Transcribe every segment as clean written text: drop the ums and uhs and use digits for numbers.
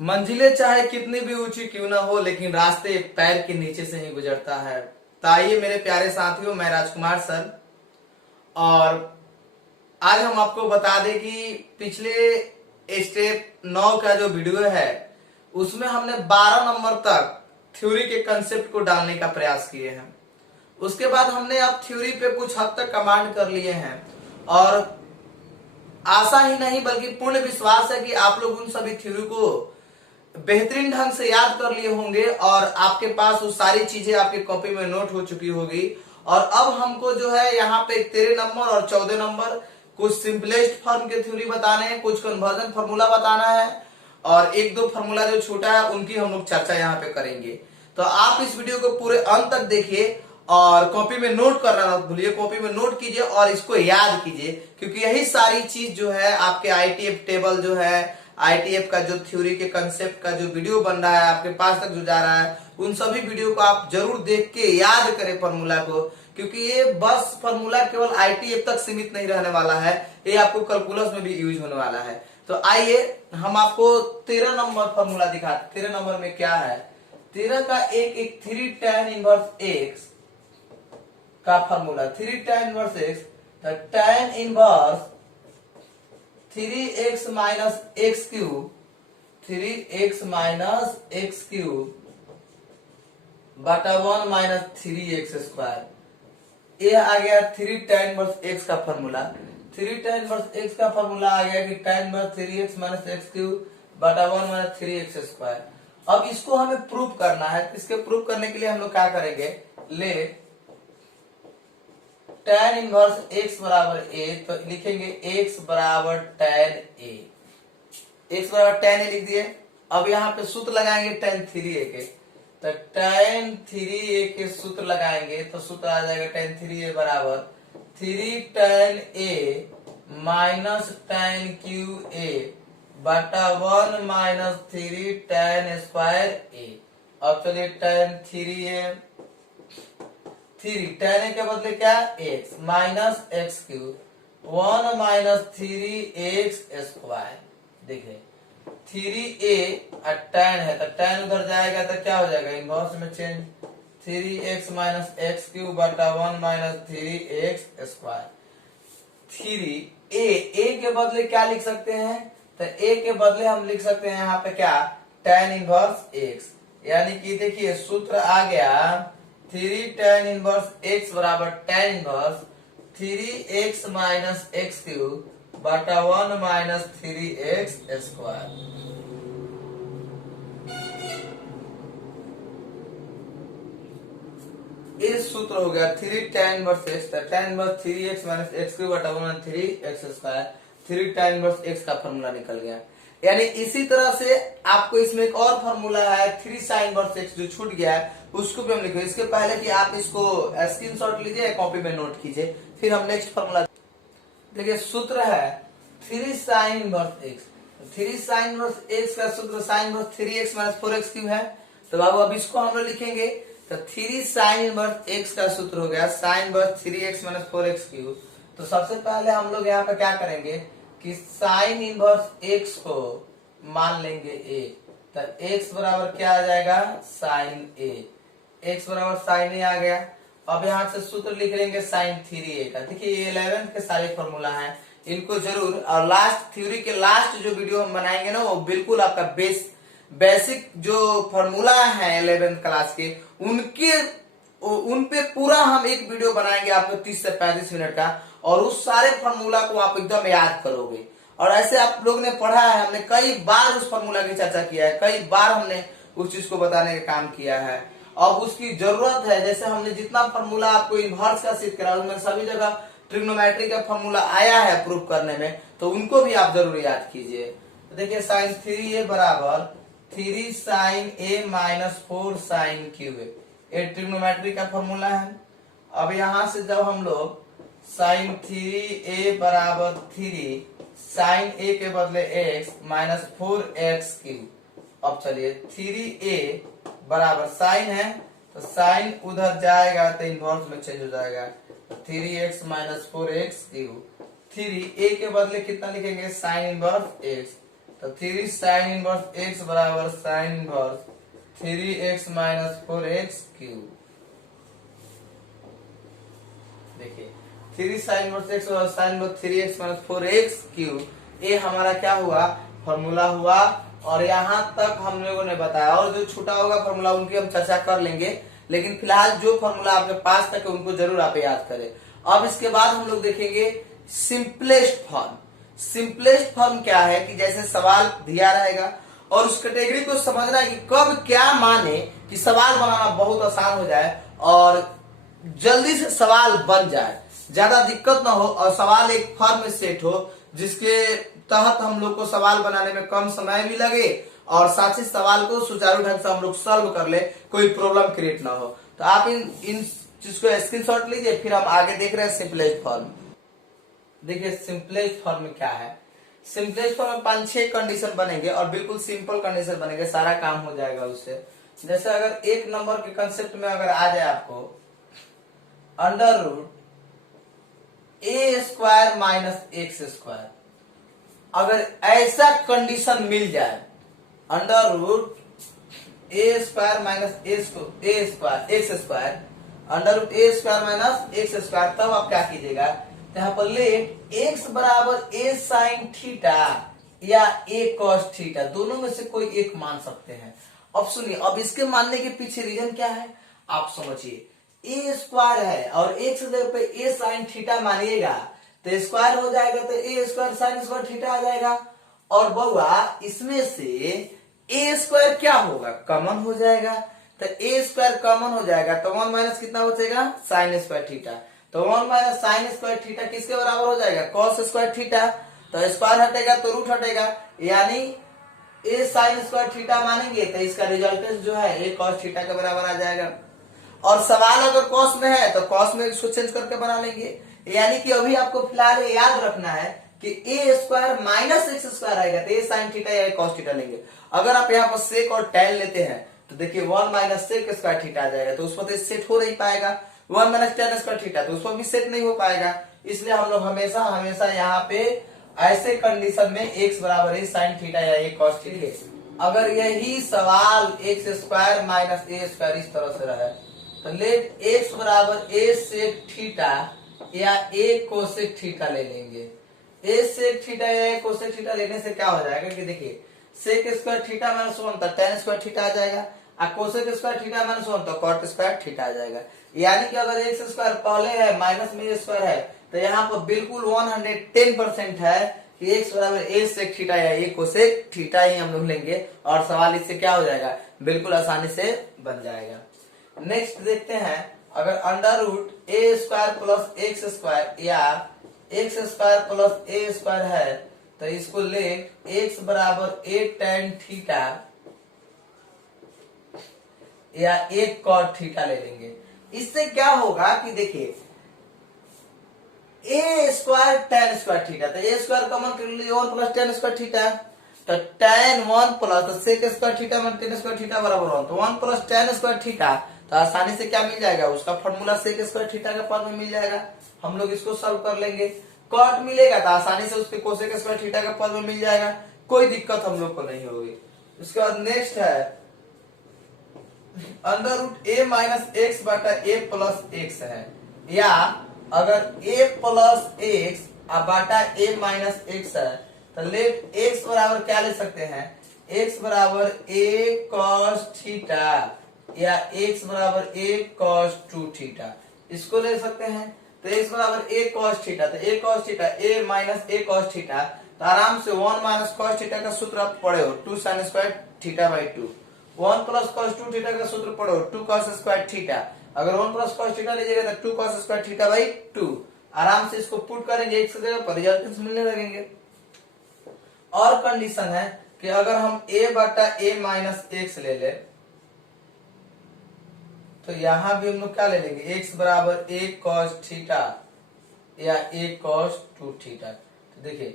मंजिलें चाहे कितनी भी ऊंची क्यों ना हो, लेकिन रास्ते पैर के नीचे से ही गुजरता है। तो आइए मेरे प्यारे साथियों, मैं राजकुमार सर, और आज हम आपको बता दें कि पिछले स्टेप 9 का जो वीडियो है उसमें हमने 12 नंबर तक थ्योरी के कंसेप्ट को डालने का प्रयास किए हैं। उसके बाद हमने अब थ्योरी पे कुछ हद तक कमांड कर लिए हैं, और आशा ही नहीं बल्कि पूर्ण विश्वास है कि आप लोग उन सभी थ्योरी को बेहतरीन ढंग से याद कर लिए होंगे और आपके पास वो सारी चीजें आपकी कॉपी में नोट हो चुकी होगी। और अब हमको जो है यहाँ पे 13 नंबर और 14 नंबर कुछ सिंपलेस्ट फॉर्म के थ्योरी बताने हैं, कुछ कन्वर्जन फॉर्मूला बताना है, और एक दो फॉर्मूला जो छूटा है उनकी हम लोग चर्चा यहाँ पे करेंगे। तो आप इस वीडियो को पूरे अंत तक देखिए और कॉपी में नोट करना ना भूलिए, कॉपी में नोट कीजिए और इसको याद कीजिए, क्योंकि यही सारी चीज जो है आपके आईटीएफ टेबल जो है, आईटीएफ का जो थ्योरी के कंसेप्ट का जो वीडियो बन रहा है आपके पास तक जो जा रहा है, उन सभी वीडियो को आप जरूर देख के याद करें फॉर्मूला को, क्योंकि ये बस फॉर्मूला केवल आईटीएफ तक सीमित नहीं रहने वाला है, ये आपको कैलकुलस में भी यूज होने वाला है। तो आइए हम आपको 13 नंबर फॉर्मूला दिखाते। 13 नंबर में क्या है, 13 का एक 3 tan इनवर्स एक्स का फॉर्मूला, 3 tan इनवर्स एक्स, तो tan inverse 3x minus x cube, 3x minus x cube बटा 1 माइनस 3x स्क्वायर। ये आ गया 3 tan इनवर्स x का फॉर्मूला। 3 tan इनवर्स x का फॉर्मूला आ गया कि tan inverse 3x minus x cube बटा 1 minus 3x square. अब इसको हमें प्रूव करना है। इसके प्रूव करने के लिए हम लोग क्या करेंगे, ले tan इनवर्स x बराबर a, तो लिखेंगे x बराबर tan a, x बराबर tan a लिख दिए। अब यहाँ पे सूत्र लगाएंगे tan 3a के, तो tan 3a के सूत्र लगाएंगे तो सूत्र आ जाएगा tan 3a बराबर 3 tan a minus tan Q a बटा 1 माइनस 3 tan स्क्वायर a। अब चलिए tan 3a, 3 tan a के बदले क्या, x minus x cube 1 minus 3x square. देखिए 3a और tan है तो tan उधर जाएगा तो क्या हो जाएगा, इनवर्स में change, 3x minus x cube बटा 1 माइनस 3x स्क्वायर। 3a के बदले क्या लिख सकते हैं, तो a के बदले हम लिख सकते हैं यहाँ पे क्या, tan इनवर्स x, यानी कि देखिए सूत्र आ गया 3 tan इनवर्स x बराबर tan inverse 3x minus x cube बटा 1 माइनस 3x स्क्वायर। इस सूत्र हो गया 3 tan inverse x, tan inverse 3x minus x cube बटा 1 minus 3x square. 3 tan inverse x का फॉर्मूला निकल गया। यानी इसी तरह से आपको इसमें एक और फॉर्मूला है 3 sin इनवर्स x जो छूट गया है, उसको भी हम लिखेंगे। इसके पहले कि आप इसको स्क्रीनशॉट लीजिए, कॉपी में नोट कीजिए, फिर हम नेक्स्ट फॉर्मूला। देखिए सूत्र है 3 sin inverse x, 3 sin inverse x का सूत्र sin inverse 3x minus 4x cube है। तो बाबू अब इसको हम लोग लिखेंगे, तो 3 sin इनवर्स x का सूत्र हो गया sin inverse 3x minus 4x cube. तो सबसे पहले हम लोग यहाँ पे क्या करेंगे कि sin इनवर्स x को मान लेंगे a, तो x बराबर क्या आ जाएगा, sin a, x बराबर sin a आ गया। अब यहाँ से सूत्र लिख लेंगे sin 3a का। देखिए ये 11th के सारे फॉर्मूला हैं, इनको जरूर, और लास्ट थ्योरी के लास्ट जो वीडियो हम बनाएंगे ना वो बिल्कुल आपका बेसिक जो फॉर्मूला है 11th क्लास के, उन पे पूरा हम एक वीडियो बनाएंगे आपको 30 से 35 मिनट का, और उस सारे फॉर्मूला को आप एकदम याद करोगे। और ऐसे आप लोग ने पढ़ा है, हमने कई बार उस फॉर्मूला की चर्चा किया है, कई बार हमने उस चीज को बताने का काम किया है। अब उसकी जरूरत है, जैसे हमने जितना फॉर्मूला आपको इनवर्स का सिद्ध करा उसमें सभी जगह ट्रिग्नोमेट्री का फॉर्मूला आया है प्रूव करने में, तो उनको भी आप जरूर याद कीजिए। तो देखिए sin 3a बराबर 3 sin a minus 4 sin cube, ये ट्रिग्नोमेट्री का फॉर्मूला है। अब यहां से जब हम लोग sin 3a बराबर 3 sin a के बदले x माइनस 4x क्यूब। अब चलिए 3a बराबर sin है तो sin उधर जाएगा तो इनवर्स में चेंज हो जाएगा, 3x minus 4x cube. 3a के बदले कितना लिखेंगे, sin इनवर्स x, तो 3 साइन इनवर्स एक्स बराबर sine inverse 3x minus 4x cube. देखिए 3 साइन इनवर्स एक्स बराबर sine inverse 3x minus 4x cube, ये हमारा क्या हुआ, फॉर्मूला हुआ। और यहाँ तक हम लोगों ने बताया, और जो छूटा होगा फॉर्मूला उनकी हम चर्चा कर लेंगे, लेकिन फिलहाल जो फॉर्मूला आपके पास तक है उनको जरूर आप याद करें। अब इसके बाद हम लोग देखेंगे सिंपलेस्ट फॉर्म। सिंपलेस्ट फॉर्म क्या है कि जैसे सवाल दिया रहेगा और उस कैटेगरी को समझना है कि कब क्या माने कि सवाल बनाना बहुत आसान हो जाए और जल्दी से सवाल बन जाए, ज्यादा दिक्कत ना हो और सवाल एक फॉर्म में सेट हो जिसके तहत हम लोग को सवाल बनाने में कम समय भी लगे और साथ ही सवाल को सुचारू ढंग से हम लोग सॉल्व कर ले, कोई प्रॉब्लम क्रिएट ना हो। तो आप इन चीज को स्क्रीनशॉट लीजिए, फिर हम आगे देख रहे हैं सिंपलेस्ट फॉर्म। देखिए सिंपलेस्ट फॉर्म में क्या है, सिंपलेस्ट फॉर्म में 5-6 कंडीशन बनेंगे और बिल्कुल सिंपल कंडीशन बनेंगे, सारा काम हो जाएगा उससे। जैसे अगर एक नंबर के कंसेप्ट में अगर आ जाए आपको under root a square minus x square, अगर ऐसा कंडीशन मिल जाए under root a square minus a square x square, under root a square minus x square, तब आप क्या कीजिएगा, यहाँ पर लेट एक्स बराबर ए साइन थीटा या ए कॉस थीटा, दोनों में से कोई एक मान सकते हैं। अब सुनिए, अब इसके मानने के पीछे रीजन क्या है आप समझिए। ए स्क्वायर है और एक्स जगह पे ए साइन थीटा मानिएगा तो स्क्वायर हो जाएगा, तो a square sine square theta आ जाएगा। और बउआ इसमें से ए स्क्वायर क्या होगा, कॉमन हो जाएगा, तो ए स्क्वायर कॉमन हो जाएगा तो 1 माइनस कितना बचेगा, साइन स्क्वायर थीटा। तो 1 माइनस साइन स्क्वायर थीटा किसके बराबर हो जाएगा, कॉस स्क्वायर थीटा। तो स्क्वायर हटेगा तो रूट हटेगा, यानी ए साइन स्क्वायर थीटा मानेंगे तो इसका रिजल्टेंट जो है ए कॉस थीटा के बराबर आ जाएगा। और सवाल अगर कॉस में है तो कॉस में इसको चेंज करके बना लेंगे, यानी कि अभी आपको फिलहाल याद रखना है कि ए स्क्वायर माइनस एक्स स्क्वायर आएगा तो ए साइन थीटा या कॉस थीटा लेंगे। अगर आप यहाँ पर सेक और टैन लेते हैं तो देखिए 1 माइनस सेक स्क्वायर थीटा आ जाएगा, तो उस पर तो सेट हो नहीं पाएगा। 1 माइनस टैन स्क्वायर थीटा तो उस पर भी सेट नहीं हो पाएगा। इसलिए हम लोग हमेशा हमेशा यहाँ पे ऐसे कंडीशन में एक्स बराबर ए साइन थीटा या ए कॉस थीटा, अगर यही सवाल x square minus a square इस तरह से रहे तो लेट एक्स बराबर ए सेक थीटा या ए कोसेक थीटा ले लेंगे। ए सेक थीटा या ए कोसेक थीटा लेने से क्या हो जाएगा कि देखिए सेक स्क्वायर थीटा माइनस 1 तो tan स्क्वायर थीटा आ जाएगा, और कोसेक स्क्वायर थीटा माइनस 1 तो कॉट स्क्वायर थीटा आ जाएगा। यानी कि अगर एक्स स्क्वायर पहले है माइनस में ए स्क्वायर है तो यहाँ पर बिल्कुल 110% है कि एक्स बराबर ए सेक थीटा या ए कोसेक थीटा ही हम लोग लेंगे और सवाल इससे क्या हो जाएगा, बिल्कुल आसानी से बन जाएगा। नेक्स्ट देखते हैं, अगर under root a square plus x square या एक्स स्क्वायर प्लस ए स्क्वायर है तो इसको ले एक्स बराबर ए tan थीटा या ए cot थीटा ले लेंगे। इससे क्या होगा कि देखिए a square tan square theta, तो ए स्क्वायर कॉमन कर लीजिए 1 प्लस tan स्क्वायर थीटा, तो tan 1 plus sec square theta में tan स्क्वायर थीटा बराबर 1, तो 1 प्लस tan स्क्वायर थीटा, तो आसानी से क्या मिल जाएगा, उसका फॉर्मूला सेक स्क्वायर थीटा के फॉर्म में मिल जाएगा। हम लोग इसको सॉल्व कर लेंगे, कॉट मिलेगा तो आसानी से उसके कोसेक स्क्वायर थीटा के फॉर्म में मिल जाएगा, कोई दिक्कत हम लोग को नहीं होगी। उसके बाद नेक्स्ट है अंडर रूट ए माइनस एक्स बटा ए प्लस एक्स है, या अगर ए प्लस एक्स बटा ए माइनस एक्स है तो लेट एक्स बराबर क्या ले सकते हैं, एक्स बराबर ए कॉस थीटा या एक्स बराबर ए कॉस 2 थीटा, इसको ले सकते हैं। तो एक्स बराबर ए कॉस थीटा, तो ए कॉस थीटा ए माइनस ए कॉस थीटा, तो आराम से 1 माइनस कॉस थीटा का सूत्र आप पढ़े हो 2 sine square theta by 2, 1 plus cos 2 theta का सूत्र पढ़े हो 2 कॉस स्क्वायर थीटा, अगर 1 प्लस कॉस थीटा लीजिएगा तो 2 कॉस स्क्वायर थीटा बाई 2, आराम से इसको पुट करेंगे एक जगह पर रिजल्ट मिलने लगेंगे। और कंडीशन है कि अगर हम a बटा a माइनस एक्स ले ले तो यहां भी हम लोग क्या ले लेंगे, x बराबर a cos थीटा या a cos 2 थीटा। तो देखिए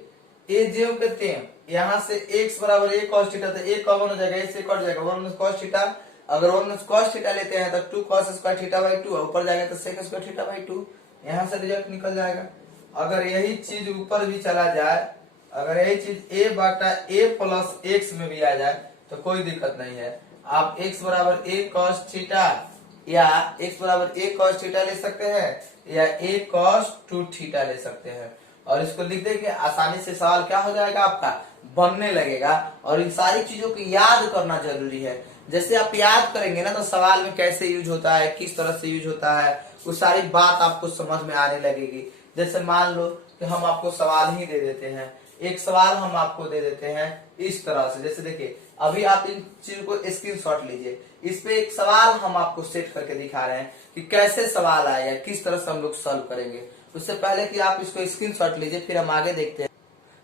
a जेव के तेम यहां से x बराबर a cos थीटा, तो a कॉमन हो जाएगा, a से कट जाएगा 1 cos थीटा, अगर 1 cos थीटा लेते हैं तो 2 cos स्क्वायर थीटा बाई 2, ऊपर जाएगा तो sec स्क्वायर थीटा बाई 2, यहां से रिजल्ट निकल जाएगा। अगर यही चीज ऊपर भी चला जाए अगर यही चीज a बटा a प्लस x में भी आ जाए तो कोई दिक्कत नहीं है। आप x बराबर a cos थीटा या x बराबर a cos थीटा ले सकते हैं या a cos 2 थीटा ले सकते हैं, और इसको लिख देंगे, आसानी से सवाल क्या हो जाएगा आपका बनने लगेगा। और इन सारी चीजों को याद करना जरूरी है। जैसे आप याद करेंगे ना तो सवाल में कैसे यूज होता है, किस तरह से यूज होता है, वो सारी बात आपको समझ में आने लगेगी। जैसे मान लो कि हम आपको सवाल ही दे देते हैं, एक सवाल हम आपको दे देते हैं इस तरह से। जैसे देखिए अभी आप इन चीजों को स्क्रीनशॉट लीजिए, इस पे एक सवाल हम आपको सेट करके दिखा रहे हैं कि कैसे सवाल आएगा, किस तरह से हम लोग सॉल्व करेंगे। उससे पहले कि आप इसको स्क्रीनशॉट लीजिए, फिर हम आगे देखते हैं।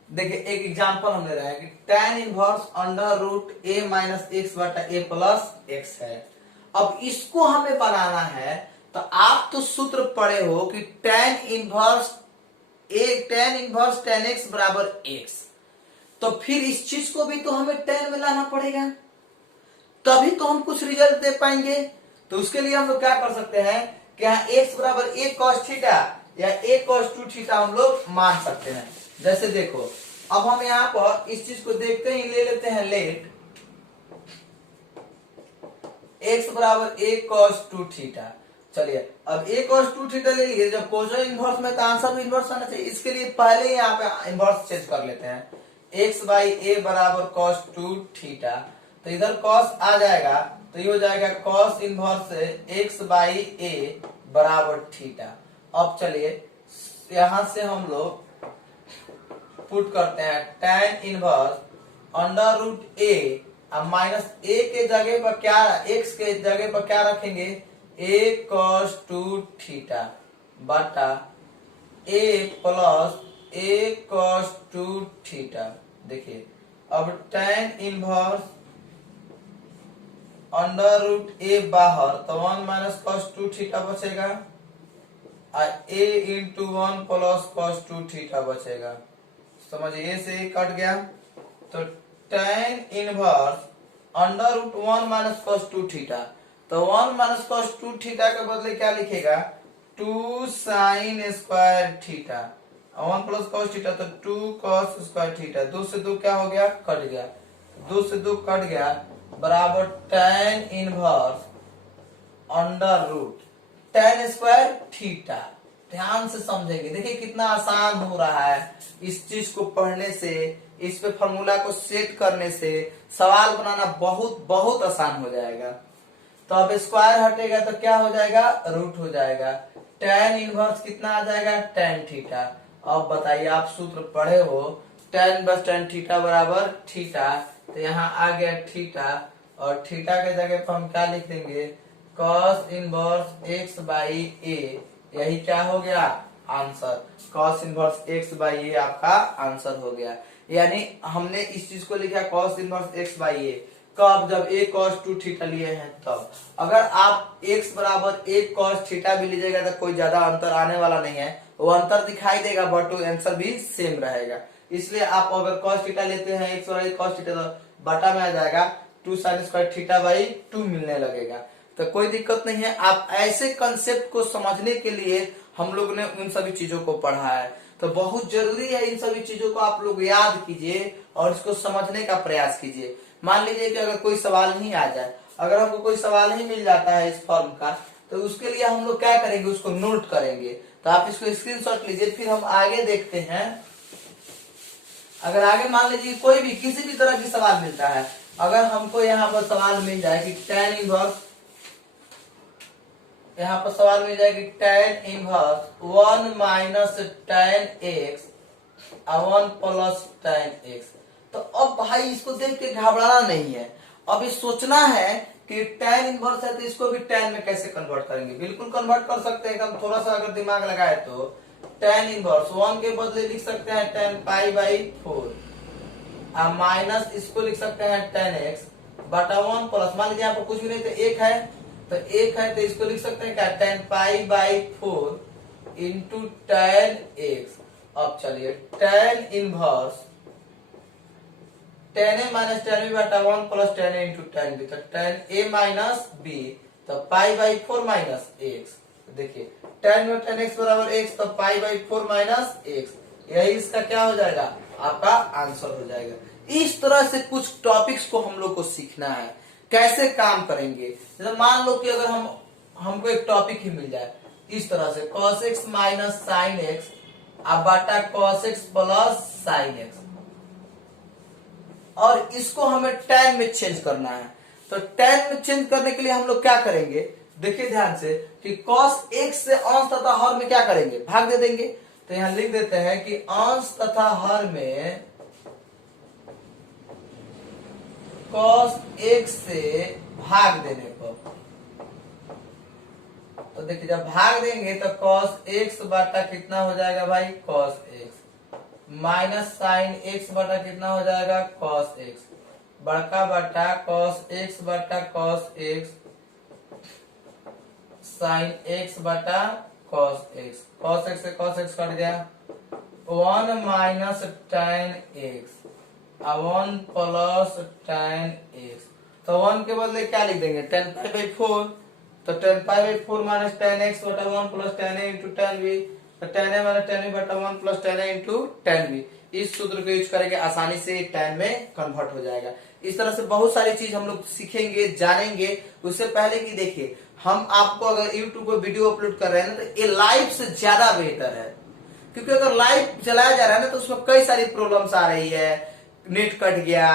देखिए एक एग्जांपल हम ले रहे हैं कि tan inverse under root a minus x बटा a प्लस एक्स है। अब इसको हमें बनाना है तो आप तो सूत्र पढ़े हो कि tan इनवर्स tan x बराबर x, तो फिर इस चीज को भी तो हमें tan में लाना पड़ेगा, तभी तो हम कुछ रिजल्ट दे पाएंगे। तो उसके लिए हम लोग क्या कर सकते हैं कि यहाँ x बराबर a cos थीटा या a cos 2 थीटा हम लोग मान सकते हैं। जैसे देखो अब हम यहाँ पर इस चीज को देखते ही ले लेते हैं, लेट x बराबर a cos 2 थीटा। चलिए अब a cos 2 थीटा ले लिए, जब कोसाइन इनवर्स में तो आंसर भी इनवर्स आना चाहिए, इसके लिए पहले ही यहाँ पे इनवर्स चेंज कर लेते हैं। x बाई a बराबर cos 2 थीटा, तो इधर cos आ जाएगा तो ये हो जाएगा cos inverse x by a बराबर थीटा। अब चलिए यहां से हम लोग पुट करते हैं tan inverse under root a, अब माइनस a के जगह पर क्या, x के जगह पर क्या रखेंगे, a cos 2 थीटा बटा a plus a cos 2 theta. देखिए अब tan inverse under root a बाहर तो 1 माइनस cos 2 थीटा बचेगा, a into 1 plus cos 2 theta बचेगा। समझिए a से कट गया, तो tan inverse under root 1 minus cos 2 theta, तो 1 माइनस cos 2 थीटा के बदले क्या लिखेगा, 2 sine square theta, 1 plus cos theta तो 2 cos स्क्वायर थीटा। 2 से 2 क्या हो गया, कट गया, 2 से 2 कट गया बराबर tan inverse under root tan square theta. ध्यान से समझेंगे, देखिए कितना आसान हो रहा है। इस चीज को पढ़ने से, इस पे फॉर्मूला को सेट करने से सवाल बनाना बहुत बहुत आसान हो जाएगा। तो अब स्क्वायर हटेगा तो क्या हो जाएगा, रूट हो जाएगा। tan इनवर्स कितना आ जाएगा, tan थीटा। अब बताइए आप सूत्र पढ़े हो, tan बस tan थीटा बराबर थीटा, तो यहाँ आ गया थीटा, और थीटा के जगह पर हम क्या लिख देंगे, cos inverse x by a, यही क्या हो गया answer, cos inverse x by a आपका आंसर हो गया। यानी हमने इस चीज को लिखा cos inverse x by a, कब, जब a cos 2 थीटा लिए हैं तब। अगर आप x बराबर a cos थीटा भी लीजिएगा तो कोई ज्यादा अंतर आने वाला नहीं है, वो अंतर दिखाई देगा बट आंसर भी सेम रहेगा। इसलिए आप अगर cos थीटा लेते हैं x बराबर cos थीटा तो बटा में आ जाएगा 2 साइन स्क्वायर थीटा बाई 2 मिलने लगेगा, तो कोई दिक्कत नहीं है। आप ऐसे कंसेप्ट को समझने के लिए हम लोग ने उन सभी चीजों को पढ़ा है, तो बहुत जरूरी है इन सभी चीजों को आप लोग याद कीजिए और इसको समझने का प्रयास कीजिए। मान लीजिए कि अगर कोई सवाल नहीं आ जाए, अगर हमको कोई सवाल नहीं मिल जाता है इस फॉर्म का, तो उसके लिए हम लोग क्या करेंगे, उसको नोट करेंगे। तो आप इसको स्क्रीनशॉट लीजिए, फिर हम आगे देखते हैं। अगर आगे मान लीजिए कोई भी किसी भी तरह की सवाल मिलता है, अगर हमको यहाँ पर सवाल मिल जाए कि tan इनवर्स, यहाँ पर सवाल मिल जाए कि tan inverse 1 minus tan x और 1 प्लस tan x, तो अब भाई इसको देख के घबराना नहीं है, अब ये सोचना है कि tan इनवर्स है तो इसको भी tan में कैसे कन्वर्ट करेंगे। बिल्कुल कन्वर्ट कर सकते हैं, हम थोड़ा सा अगर दिमाग लगाए तो tan इनवर्स 1 के बदले लिख सकते हैं tan पाई बाई 4, माइनस इसको लिख सकते हैं tan x बटा 1 प्लस, मान लीजिए यहाँ पर कुछ भी नहीं तो एक है, तो एक है तो इसको लिख सकते हैं क्या, tan pi by 4 into tan x। अब चलिए tan inverse tan a minus tan b बटा 1 plus tan a into tan b, तो tan a माइनस b, तो पाई बाई 4 माइनस x। देखिए tan में tan x बराबर x, तो pi by 4 minus x, यही इसका क्या हो जाएगा आपका आंसर हो जाएगा। इस तरह से कुछ टॉपिक्स को हम लोग को सीखना है, कैसे काम करेंगे। जैसे मान लो कि अगर हमको एक टॉपिक ही मिल जाए इस तरह से cos x minus sine x अब बाटा cos x plus sine x, और इसको हमें tan में चेंज करना है। तो tan में चेंज करने के लिए हम लोग क्या करेंगे, देखिए ध्यान से कि cos x से अंश तथा हर में क्या करेंगे, भाग दे देंगे। तो यहां लिख देते हैं कि अंश तथा हर में cos x से भाग देने पर, तो देखिए जब भाग देंगे तो cos x बटा कितना हो जाएगा भाई, cos x minus sine x बटा कितना हो जाएगा, cos x बड़का बटा cos x बटा cos x साइन x बटा cos x, cos x से cos x कट गया, 1 minus tan x 1 plus tan x, तो 1 के बदले क्या लिख देंगे, tan पाई बाई 4, तो tan pi by 4 minus tan x बटा 1 plus tan a into tan b, तो tan a minus tan b बटा 1 plus tan a into tan b। इस सूत्र को यूज करेंगे, आसानी से tan में कन्वर्ट हो जाएगा। इस तरह से बहुत सारी चीज हम लोग सीखेंगे, जानेंगे। उससे पहले कि देखिए हम आपको अगर YouTube पे वीडियो अपलोड कर रहे हैं ना, तो ये लाइव से ज्यादा बेहतर है, क्योंकि अगर लाइव चलाया जा रहा है ना तो उसमें कई सारी प्रॉब्लम्स आ रही है, नेट कट गया,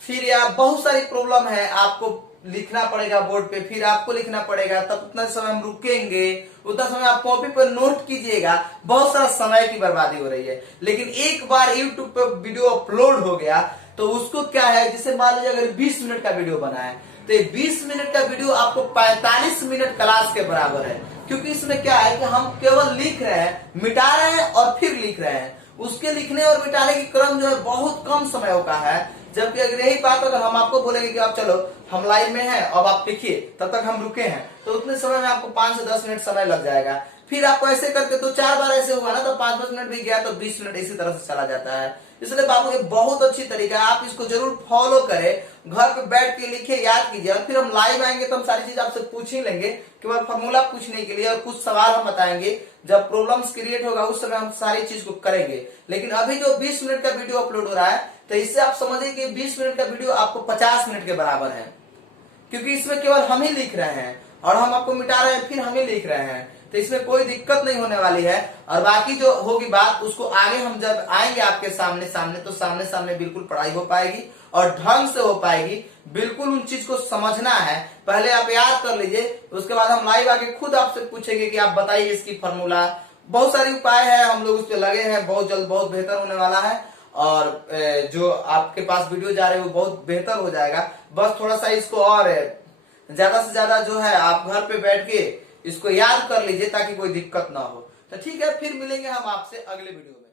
फिर या बहुत सारी प्रॉब्लम है, आपको लिखना पड़ेगा बोर्ड पे, फिर आपको लिखना पड़ेगा, तब उतना समय हम रुकेंगे, उतना समय आप कॉपी पर नोट कीजिएगा, बहुत सारा समय की बर्बादी हो रही है। लेकिन एक बार YouTube पे वीडियो अपलोड हो गया तो उसको क्या है, जैसे मान लीजिए अगर 20 मिनट का वीडियो बना है तो ये 20 मिनट का वीडियो आपको 45 मिनट क्लास के बराबर है, क्योंकि इसमें क्या है कि हम केवल लिख रहे हैं, मिटा रहे हैं और फिर लिख रहे हैं। उसके लिखने और मिटाने की क्रम जो है बहुत कम समय का है, जबकि अगर यही बात अगर हम आपको बोलेंगे कि आप चलो हम लाइव में हैं अब आप लिखिए, तब तक हम रुके हैं, तो उतने समय में आपको 5 से 10 मिनट समय लग जाएगा। फिर आपको ऐसे करके तो 4 बार ऐसे हुआ ना, तो 5-10 मिनट भी गया तो 20 मिनट इसी तरह से चला जाता है। इसलिए बाबू ये बहुत अच्छी तरीका है, आप इसको जरूर फॉलो करें, घर पे बैठ के लिखे, याद कीजिए, और फिर हम लाइव आएंगे तो हम सारी चीज आपसे पूछ ही लेंगे, केवल फॉर्मूला पूछने के लिए, और कुछ सवाल हम बताएंगे। जब प्रॉब्लम्स क्रिएट होगा उस समय हम सारी चीज को करेंगे। लेकिन अभी जो 20 मिनट का वीडियो अपलोड हो रहा है, तो इससे आप समझिए कि 20 मिनट का वीडियो आपको 50 मिनट के बराबर है, क्योंकि इसमें केवल हम ही लिख रहे हैं और हम आपको मिटा रहे हैं, फिर हम ही लिख रहे हैं, तो इसमें कोई दिक्कत नहीं होने वाली है। और बाकी जो होगी बात उसको आगे हम जब आएंगे आपके सामने तो सामने बिल्कुल पढ़ाई हो पाएगी और ढंग से हो पाएगी। बिल्कुल उन चीज को समझना है, पहले आप याद कर लीजिए, उसके बाद हम लाइव आके खुद आपसे पूछेंगे कि आप बताइए इसकी फॉर्मूला। बहुत सारी उपाय है, हम लोग उस पर लगे हैं, बहुत जल्द बहुत बेहतर होने वाला है, और जो आपके पास वीडियो जा रहे हैं वो बहुत बेहतर हो जाएगा। बस थोड़ा सा इसको और ज्यादा से ज्यादा जो है आप घर पे बैठ के इसको याद कर लीजिए ताकि कोई दिक्कत ना हो। तो ठीक है, फिर मिलेंगे हम आपसे अगले वीडियो में।